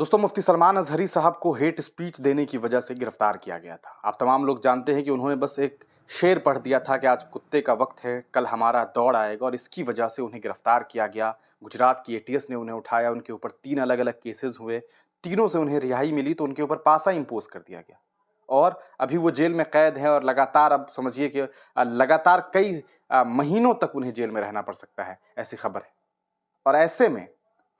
दोस्तों, मुफ्ती सलमान अजहरी साहब को हेट स्पीच देने की वजह से गिरफ्तार किया गया था। आप तमाम लोग जानते हैं कि उन्होंने बस एक शेर पढ़ दिया था कि आज कुत्ते का वक्त है, कल हमारा दौड़ आएगा, और इसकी वजह से उन्हें गिरफ्तार किया गया। गुजरात की एटीएस ने उन्हें उठाया, उनके ऊपर 3 अलग-अलग केसेस हुए, तीनों से उन्हें रिहाई मिली तो उनके ऊपर पासा इम्पोज कर दिया गया और अभी वो जेल में कैद है और लगातार अब समझिए कि लगातार कई महीनों तक उन्हें जेल में रहना पड़ सकता है, ऐसी खबर है। और ऐसे में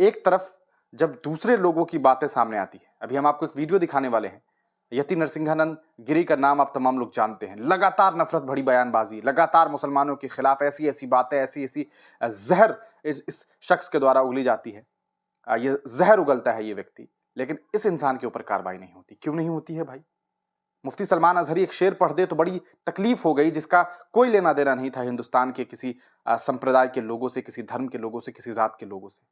एक तरफ जब दूसरे लोगों की बातें सामने आती है, अभी हम आपको एक वीडियो दिखाने वाले हैं। यति नरसिंहानंद गिरी का नाम आप तमाम लोग जानते हैं। लगातार नफरत भरी बयानबाजी, लगातार मुसलमानों के खिलाफ ऐसी ऐसी बातें, ऐसी ऐसी जहर इस शख्स के द्वारा उगली जाती है। ये जहर उगलता है ये व्यक्ति, लेकिन इस इंसान के ऊपर कार्रवाई नहीं होती। क्यों नहीं होती है भाई? मुफ्ती सलमान अजहरी एक शेर पढ़ दे तो बड़ी तकलीफ हो गई, जिसका कोई लेना देना नहीं था हिंदुस्तान के किसी संप्रदाय के लोगों से, किसी धर्म के लोगों से, किसी जात के लोगों से।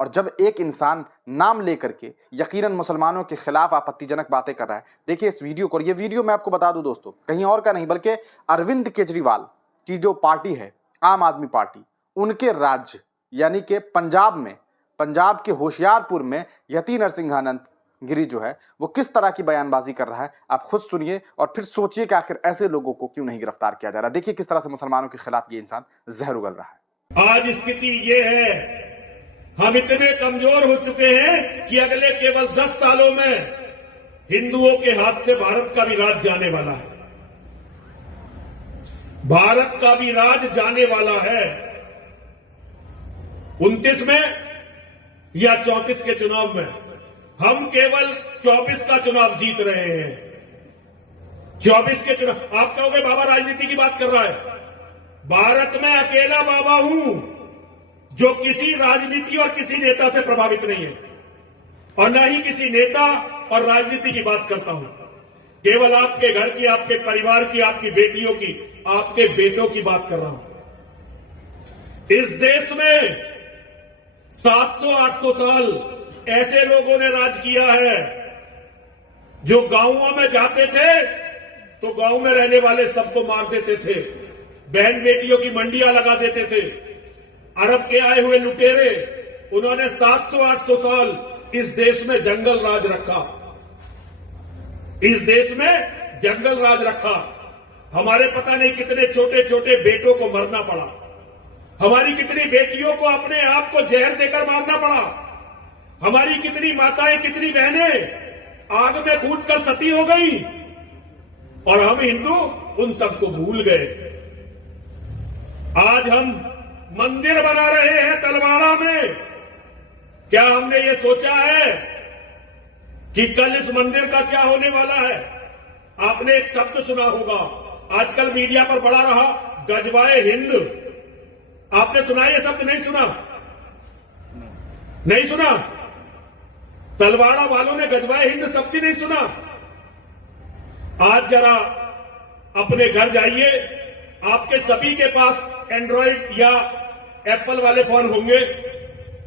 और जब एक इंसान नाम लेकर के यकीनन मुसलमानों के खिलाफ आपत्तिजनक बातें कर रहा है, देखिए इस वीडियो को। ये वीडियो मैं आपको बता दूं दोस्तों, कहीं और का नहीं बल्कि अरविंद केजरीवाल की जो पार्टी है, आम आदमी पार्टी, उनके राज्य यानी कि पंजाब में, पंजाब के होशियारपुर में यति नरसिंहानंद गिरी जो है वो किस तरह की बयानबाजी कर रहा है। आप खुद सुनिए और फिर सोचिए कि आखिर ऐसे लोगों को क्यों नहीं गिरफ्तार किया जा रहा। देखिए किस तरह से मुसलमानों के खिलाफ ये इंसान जहर उगल रहा है। आज स्थिति ये है, हम इतने कमजोर हो चुके हैं कि अगले केवल 10 सालों में हिंदुओं के हाथ से भारत का भी राज जाने वाला है। भारत का भी राज जाने वाला है। 29 में या 34 के चुनाव में। हम केवल 24 का चुनाव जीत रहे हैं। 24 के चुनाव, आप कहोगे बाबा राजनीति की बात कर रहा है। भारत में अकेला बाबा हूं जो किसी राजनीति और किसी नेता से प्रभावित नहीं है, और न ही किसी नेता और राजनीति की बात करता हूं। केवल आपके घर की, आपके परिवार की, आपकी बेटियों की, आपके बेटों की बात कर रहा हूं। इस देश में 700-800 साल ऐसे लोगों ने राज किया है जो गांवों में जाते थे तो गांव में रहने वाले सबको मार देते थे, बहन बेटियों की मंडियां लगा देते थे। अरब के आए हुए लुटेरे, उन्होंने 700-800 साल इस देश में जंगल राज रखा। इस देश में जंगल राज रखा। हमारे पता नहीं कितने छोटे छोटे बेटों को मरना पड़ा, हमारी कितनी बेटियों को अपने आप को जहर देकर मारना पड़ा, हमारी कितनी माताएं, कितनी बहनें आग में कूदकर सती हो गई, और हम हिंदू उन सबको भूल गए। आज हम मंदिर बना रहे हैं तलवाड़ा में। क्या हमने ये सोचा है कि कल इस मंदिर का क्या होने वाला है? आपने एक शब्द सुना होगा, आजकल मीडिया पर बड़ा रहा, गजवाए हिंद। आपने सुना ये शब्द? नहीं सुना? नहीं सुना? तलवाड़ा वालों ने गजवाए हिंद शब्द ही नहीं सुना। आज जरा अपने घर जाइए, आपके सभी के पास एंड्रॉइड या एप्पल वाले फोन होंगे,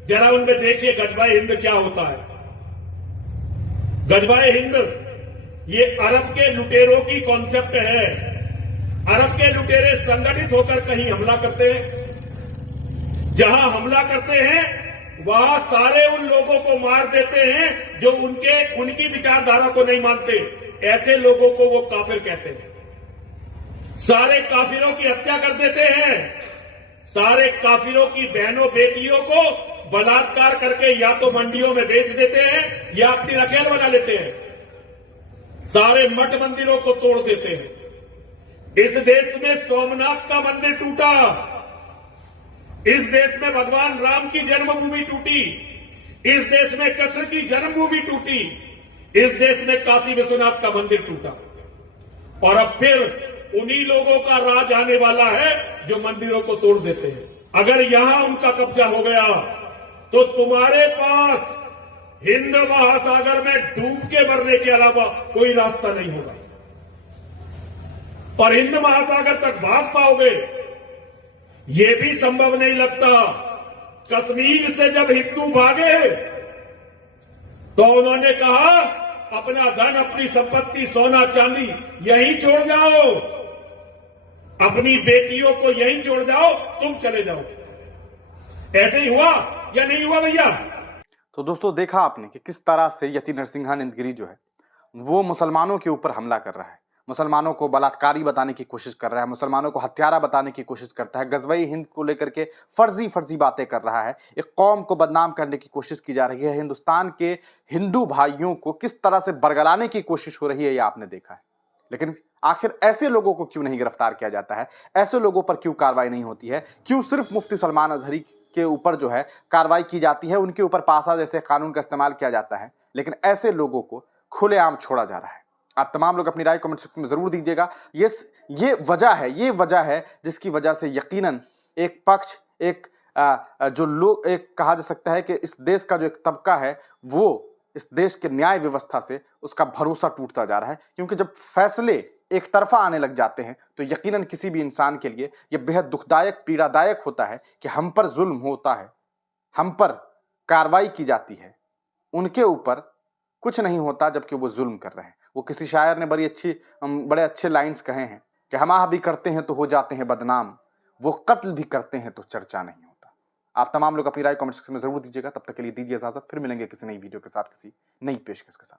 जरा उनमें देखिए गजवाए हिंद क्या होता है। गजवाए हिंद ये अरब के लुटेरों की कॉन्सेप्ट है। अरब के लुटेरे संगठित होकर कहीं हमला करते हैं, जहां हमला करते हैं वहां सारे उन लोगों को मार देते हैं जो उनकी विचारधारा को नहीं मानते। ऐसे लोगों को वो काफिर कहते हैं। सारे काफिरों की हत्या कर देते हैं। सारे काफिरों की बहनों बेटियों को बलात्कार करके या तो मंडियों में बेच देते हैं या अपनी रखेल बना लेते हैं। सारे मठ मंदिरों को तोड़ देते हैं। इस देश में सोमनाथ का मंदिर टूटा, इस देश में भगवान राम की जन्मभूमि टूटी, इस देश में कृष्ण की जन्मभूमि टूटी, इस देश में काशी विश्वनाथ का मंदिर टूटा, और अब फिर उन्हीं लोगों का राज आने वाला है जो मंदिरों को तोड़ देते हैं। अगर यहां उनका कब्जा हो गया तो तुम्हारे पास हिंद महासागर में डूब के मरने के अलावा कोई रास्ता नहीं होगा, और हिंद महासागर तक भाग पाओगे ये भी संभव नहीं लगता। कश्मीर से जब हिंदू भागे तो उन्होंने कहा अपना धन, अपनी संपत्ति, सोना चांदी यहीं छोड़ जाओ, अपनी बेटियों को यहीं छोड़ जाओ, तुम चले जाओ। ऐसे ही हुआ या नहीं हुआ भैया? तो दोस्तों देखा आपने कि किस तरह से यति नरसिंहा निंदगिरी जो है वो मुसलमानों के ऊपर हमला कर रहा है, मुसलमानों को बलात्कारी बताने की कोशिश कर रहा है, मुसलमानों को हत्यारा बताने की कोशिश करता है, गजवई हिंद को लेकर के फर्जी फर्जी बातें कर रहा है, एक कौम को बदनाम करने की कोशिश की जा रही है, हिंदुस्तान के हिंदू भाइयों को किस तरह से बरगलाने की कोशिश हो रही है ये आपने देखा है। लेकिन आखिर ऐसे लोगों को क्यों नहीं गिरफ्तार किया जाता है, ऐसे लोगों पर क्यों कार्रवाई नहीं होती है, क्यों सिर्फ मुफ्ती सलमान अजहरी के ऊपर जो है कार्रवाई की जाती है, उनके ऊपर पासा जैसे कानून का इस्तेमाल किया जाता है, लेकिन ऐसे लोगों को खुलेआम छोड़ा जा रहा है। आप तमाम लोग अपनी राय कमेंट सेक्शन में जरूर दीजिएगा। ये वजह है जिसकी वजह से यकीनन एक पक्ष, एक जो लोग, एक कहा जा सकता है कि इस देश का जो एक तबका है वो इस देश के न्याय व्यवस्था से उसका भरोसा टूटता जा रहा है, क्योंकि जब फैसले एक तरफा आने लग जाते हैं तो यकीनन किसी भी इंसान के लिए यह बेहद दुखदायक, पीड़ादायक होता है कि हम पर जुल्म होता है, हम पर कार्रवाई की जाती है, उनके ऊपर कुछ नहीं होता जबकि वो जुल्म कर रहे हैं। वो किसी शायर ने बड़े अच्छे लाइंस कहे हैं कि हम भी करते हैं तो हो जाते हैं बदनाम, वो कत्ल भी करते हैं तो चर्चा नहीं होता। आप तमाम लोग अपनी राय कमेंट सेक्शन में जरूर दीजिएगा। तब तक के लिए दीजिए इजाजत, फिर मिलेंगे किसी नई वीडियो के साथ, किसी नई पेशकश के साथ।